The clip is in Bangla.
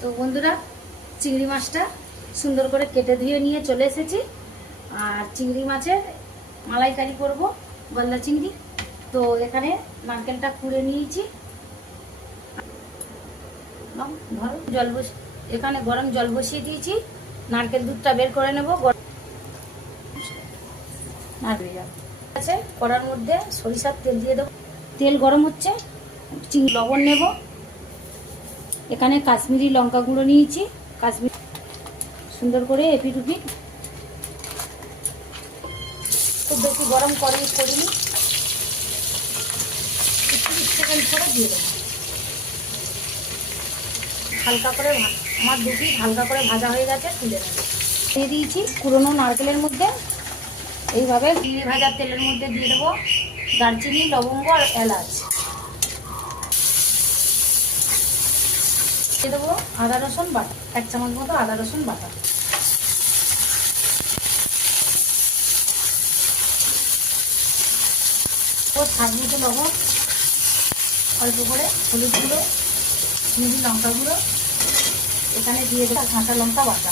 তো বন্ধুরা, চিংড়ি মাছটা সুন্দর করে কেটে ধুয়ে নিয়ে চলে এসেছি। আর চিংড়ি মাছের মালাইকারি করব, গলদা চিংড়ি। তো এখানে নারকেলটা কুড়ে নিয়েছি। ধরো এখানে গরম জল বসিয়ে দিয়েছি। নারকেল দুধটা বের করে নেব। আছে কড়ার মধ্যে সরিষার তেল দিয়ে দেবো। তেল গরম হচ্ছে, লবণ নেব। এখানে কাশ্মীরি লঙ্কা গুঁড়ো নিয়েছি। কাশ্মীর সুন্দর করে এপিট উপিট, খুব বেশি গরম করিনি। 30 সেকেন্ড করে দিয়ে দেবো। হালকা করে আমার দুটি হালকা করে ভাজা হয়ে গেছে, তুলে নেব। দিয়ে দিয়েছি কুড়োনো নারকেলের মধ্যে। এইভাবে চিংড়ি ভাজার তেলের মধ্যে দিয়ে দেবো দারচিনি, লবঙ্গ আর এলাচ। দিয়ে দেবো আদা রসুন বাটা, 1 চামচ মতো আদা রসুন বাটা। স্বাদ মতো লবণ, অল্প করে হলুদ গুঁড়ো, চিংড়ি লঙ্কা গুঁড়ো। এখানে দিয়ে দেবো কাঁচা লঙ্কা বাটা।